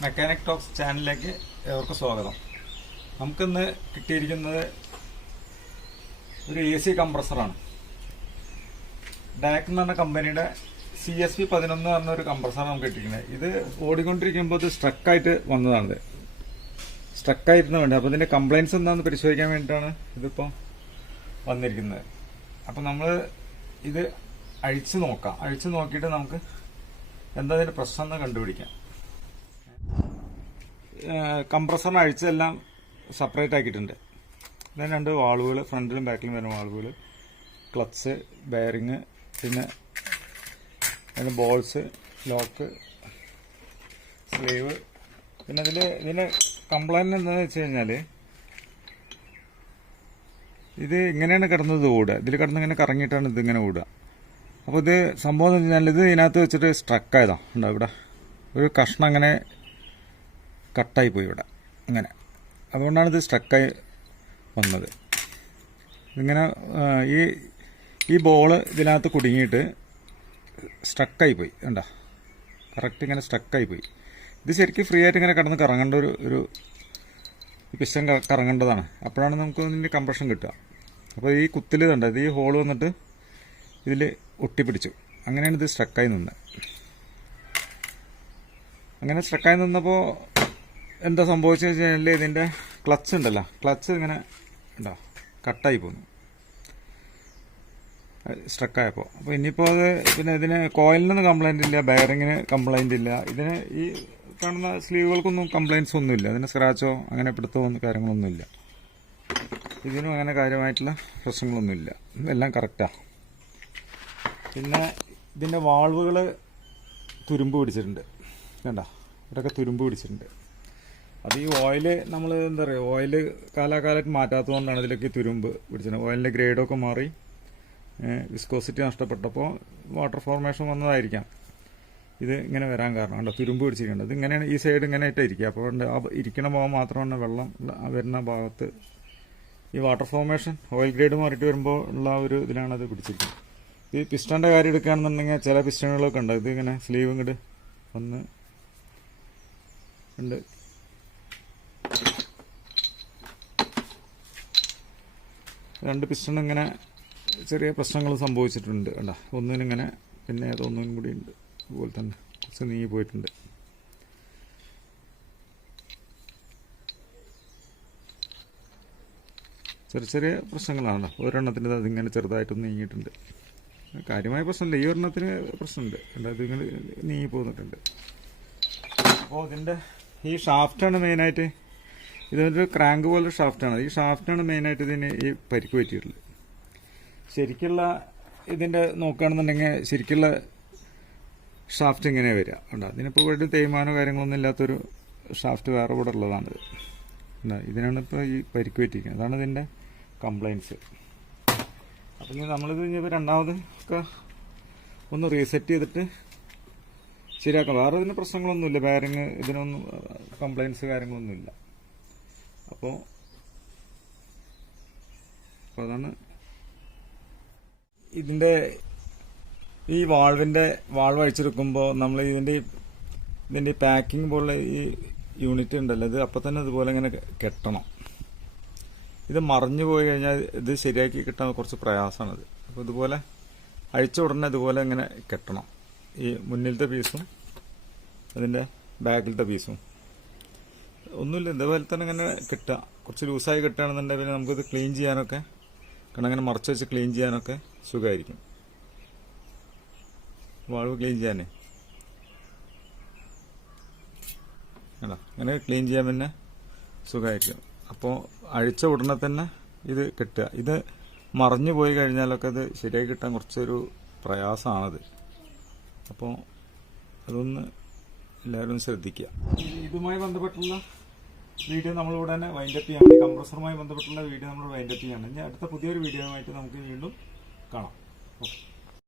Mechanic talks ചാനലിലേക്ക് ഏവർക്കും സ്വാഗതം. നമുക്കിന്ന് കിട്ടിയിരിക്കുന്നത് ഒരു എ സി കംപ്രസറാണ് ഡാക് എന്ന് പറഞ്ഞ കമ്പനിയുടെ സി എസ് പി പതിനൊന്ന് പറഞ്ഞൊരു കംപ്രസറാണ് നമുക്ക് കിട്ടിയിരിക്കുന്നത്. ഇത് ഓടിക്കൊണ്ടിരിക്കുമ്പോൾ ഇത് സ്ട്രക്കായിട്ട് വന്നതാണിത് സ്ട്രക്കായിരുന്നു വേണ്ടി അപ്പോൾ ഇതിന്റെ കംപ്ലയിൻസ് എന്താണെന്ന് പരിശോധിക്കാൻ വേണ്ടിയിട്ടാണ് ഇതിപ്പം വന്നിരിക്കുന്നത്. അപ്പം നമ്മൾ ഇത് അഴിച്ചു നോക്കാം. അഴിച്ചു നോക്കിയിട്ട് നമുക്ക് എന്താ ഇതിന്റെ പ്രശ്നം എന്ന് കണ്ടുപിടിക്കാം. കംപ്രസറിന് അഴിച്ചെല്ലാം സെപ്പറേറ്റ് ആക്കിയിട്ടുണ്ട്. ഇതിന് രണ്ട് വാളുകൾ ഫ്രണ്ടിലും ബാക്കിലും വരുന്ന വാളുകൾ ക്ലച്ച് ബെയറിങ് പിന്നെ അതിന് ബോൾസ് ലോക്ക് സ്ലീവ് പിന്നെ ഇതിൽ ഇതിന്റെ കംപ്ലൈന്റ് എന്താണെന്ന് വെച്ച് കഴിഞ്ഞാൽ ഇത് ഇങ്ങനെയാണ് കിടന്നത് ഓടുക. ഇതിൽ കിടന്ന് ഇങ്ങനെ കറങ്ങിയിട്ടാണ് ഇതിങ്ങനെ ഓടുക. അപ്പോൾ ഇത് സംഭവം എന്ന് വെച്ച് കഴിഞ്ഞാൽ ഇത് ഇതിനകത്ത് വെച്ചിട്ട് സ്ട്രക്കായതാണ് ഉണ്ടോ ഇവിടെ? ഒരു കഷ്ണം അങ്ങനെ കട്ടായി പോയി ഇവിടെ. അങ്ങനെ. അതുകൊണ്ടാണ് ഇത് സ്ട്രക്കായി വന്നത്. ഇങ്ങനെ ഈ ഈ ബോൾ ഇതിനകത്ത് കുടുങ്ങിയിട്ട് സ്ട്രക്കായി പോയി കണ്ടോ? കറക്റ്റ് ഇങ്ങനെ സ്ട്രക്കായി പോയി ഇത് ശരിക്കും ഫ്രീ ആയിട്ട് ഇങ്ങനെ കിടന്ന് കറങ്ങേണ്ട ഒരു ഒരു പിസ്റ്റൻ കറങ്ങേണ്ടതാണ്. അപ്പോഴാണ് നമുക്ക് ഇതിന്റെ കംപ്രഷൻ കിട്ടുക. അപ്പോൾ ഈ കുത്തിൽ കണ്ട? ഇത് ഈ ഹോൾ വന്നിട്ട് ഇതിൽ ഒട്ടിപ്പിടിച്ചു. അങ്ങനെയാണ് ഇത് സ്ട്രക്കായി നിന്നത് അങ്ങനെ സ്ട്രക്കായി നിന്നപ്പോൾ എന്താ സംഭവിച്ചത് വെച്ച് കഴിഞ്ഞാൽ ഇതിന്റെ ക്ലച്ച് ഉണ്ടല്ലോ. ക്ലച്ച് ഇങ്ങനെ ഉണ്ടോ? കട്ടായി പോന്നു. സ്ട്രക്കായപ്പോൾ അപ്പോൾ ഇനിയിപ്പോൾ അത് പിന്നെ ഇതിന് കോയിലിനൊന്നും കംപ്ലൈന്റ് ഇല്ല ബെയറിങ്ങിന് കംപ്ലൈന്റ് ഇല്ല. ഇതിന് ഈ കാണുന്ന സ്ലീവുകൾക്കൊന്നും കംപ്ലൈൻസ് ഒന്നുമില്ല അതിന് സ്ക്രാച്ചോ അങ്ങനെ പിടുത്തോ ഒന്നും കാര്യങ്ങളൊന്നുമില്ല ഇതിനും അങ്ങനെ കാര്യമായിട്ടുള്ള പ്രശ്നങ്ങളൊന്നുമില്ല എല്ലാം കറക്റ്റാണ് പിന്നെ ഇതിന്റെ വാൾവുകൾ തുരുമ്പ് പിടിച്ചിട്ടുണ്ട്. കണ്ട? ഇവിടെയൊക്കെ തുരുമ്പ് പിടിച്ചിട്ടുണ്ട്. അത് ഈ ഓയിൽ നമ്മൾ എന്താ പറയുക ഓയിൽ കാലാകാലത്ത് മാറ്റാത്തതുകൊണ്ടാണ് ഇതിലേക്ക് തുരുമ്പ് പിടിച്ചത്. ഓയിലിന്റെ ഗ്രേഡൊക്കെ മാറി വിസ്കോസിറ്റി നഷ്ടപ്പെട്ടപ്പോൾ വാട്ടർ ഫോർമേഷൻ വന്നതായിരിക്കാം. ഇത് ഇങ്ങനെ വരാൻ കാരണം. കണ്ടോ തുരുമ്പ് പിടിച്ചിരിക്കുന്നത് ഇത് ഇങ്ങനെയാണ് ഈ സൈഡ് ഇങ്ങനെ ആയിട്ട് അപ്പോൾ ആ ഇരിക്കുന്ന ഭാഗം മാത്രമാണ് വെള്ളം വരുന്ന ഭാഗത്ത് ഈ വാട്ടർ ഫോർമേഷൻ ഓയിൽ ഗ്രേഡ് മാറിയിട്ട് വരുമ്പോൾ ഉള്ള ഒരു ഇതിലാണ് അത് പിടിച്ചിരിക്കുന്നത്. ഈ പിസ്റ്റണിന്റെ കാര്യം എടുക്കുകയാണെന്നുണ്ടെങ്കിൽ ചില പിസ്റ്റണുകളൊക്കെ ഉണ്ട്. ഇത് ഇങ്ങനെ സ്ലീവ് ഇങ്ങോട്ട് ഒന്ന് ഉണ്ട്. രണ്ട് പിസ്റ്റൺ ഇങ്ങനെ ചെറിയ പ്രശ്നങ്ങൾ സംഭവിച്ചിട്ടുണ്ട് കണ്ട? ഒന്നിനിങ്ങനെ പിന്നെ അതൊന്നും കൂടി ഉണ്ട്. അതുപോലെ തന്നെ കുറച്ച് നീങ്ങി പോയിട്ടുണ്ട്. ചെറിയ ചെറിയ പ്രശ്നങ്ങളാണല്ലോ ഒരെണ്ണത്തിന് അതിങ്ങനെ ചെറുതായിട്ടൊന്ന് നീങ്ങിയിട്ടുണ്ട്. കാര്യമായ പ്രശ്നമില്ല. ഈ ഒരെണ്ണത്തിന് പ്രശ്നമുണ്ട്. കണ്ടോ, ഇങ്ങനെ നീങ്ങി പോന്നിട്ടുണ്ട്. അപ്പോൾ ഇതിന്റെ ഈ ഷാഫ്റ്റാണ് മെയിനായിട്ട് ഇതൊരു ക്രാങ്ക് പോലെ ഷാഫ്റ്റാണ് ഈ ഷാഫ്റ്റാണ് മെയിനായിട്ട് ഇതിന് ഈ പരിക്ക് പറ്റിയിട്ടുള്ളത്. ശരിക്കുള്ള ഇതിന്റെ നോക്കുകയാണെന്നുണ്ടെങ്കിൽ ശരിക്കുള്ള ഷാഫ്റ്റ് ഇങ്ങനെ വരിക. ഉണ്ടോ അതിനിപ്പോൾ ഇവിടെ തേയ്മാനോ കാര്യങ്ങളൊന്നും ഇല്ലാത്തൊരു ഷാഫ്റ്റ് വേറെ ഇവിടെ ഉള്ളതാണിത്. ഇതിനാണ് ഇപ്പോൾ ഈ പരിക്ക് പറ്റിയിരിക്കുന്നത്. അതാണ് ഇതിന്റെ കംപ്ലൈന്റ്സ് അപ്പം ഇനി നമ്മളിത് ഇനിയിപ്പോൾ രണ്ടാമത് ഒക്കെ ഒന്ന് റീസെറ്റ് ചെയ്തിട്ട് ശരിയാക്കാം. വേറെ ഇതിന് പ്രശ്നങ്ങളൊന്നുമില്ല. ബാരിങ് ഇതിനൊന്നും കംപ്ലൈന്റ്സ് കാര്യങ്ങളൊന്നുമില്ല. അപ്പോൾ അതാണ് ഇതിന്റെ ഈ വാൾവിന്റെ വാൾവ് അഴിച്ചെടുക്കുമ്പോൾ നമ്മൾ ഇതിന്റെ ഇതിന്റെ പാക്കിംഗ് പോലുള്ള ഈ യൂണിറ്റ് ഉണ്ടല്ലോ ഇത് അപ്പം തന്നെ ഇതുപോലെ ഇങ്ങനെ കെട്ടണം. ഇത് മറിഞ്ഞു പോയി കഴിഞ്ഞാൽ ഇത് ശരിയാക്കി കിട്ടാൻ കുറച്ച് പ്രയാസമാണത്. അപ്പോൾ ഇതുപോലെ അഴിച്ച ഉടനെ ഇതുപോലെ ഇങ്ങനെ കെട്ടണം. ഈ മുന്നിലത്തെ പീസും അതിന്റെ ബാക്കിലത്തെ പീസും ഒന്നുമില്ല. ഇതേപോലെ തന്നെ ഇങ്ങനെ കിട്ടുക. കുറച്ച് ലൂസായി കിട്ടുകയാണെന്നുണ്ടെങ്കിൽ നമുക്കിത് ക്ലീൻ ചെയ്യാനൊക്കെ കാരണം അങ്ങനെ മറച്ചു വെച്ച് ക്ലീൻ ചെയ്യാനൊക്കെ സുഖമായിരിക്കും. വാൾവ് ക്ലീൻ ചെയ്യാനേ. അല്ല അങ്ങനെ ക്ലീൻ ചെയ്യാൻ പിന്നെ സുഖമായിരിക്കും. അപ്പോൾ അഴിച്ച ഉടനെ തന്നെ ഇത് കിട്ടുക. ഇത് മറിഞ്ഞു പോയി കഴിഞ്ഞാലൊക്കെ ഇത് ശരിയായി കിട്ടാൻ കുറച്ചൊരു പ്രയാസമാണത്. അപ്പോൾ അതൊന്ന് എല്ലാവരും ശ്രദ്ധിക്കുക. ഇതുമായി ബന്ധപ്പെട്ടുള്ള വീഡിയോ നമ്മളിവിടെ തന്നെ വൈൻഡപ്പ് ചെയ്യാണ്. കംപ്രസറുമായി ബന്ധപ്പെട്ടുള്ള വീഡിയോ നമ്മൾ വൈൻഡപ്പ് ചെയ്യാണ്. ഇനി അടുത്ത പുതിയൊരു വീഡിയോ ആയിട്ട് നമുക്ക് വീണ്ടും കാണാം. ഓക്കെ.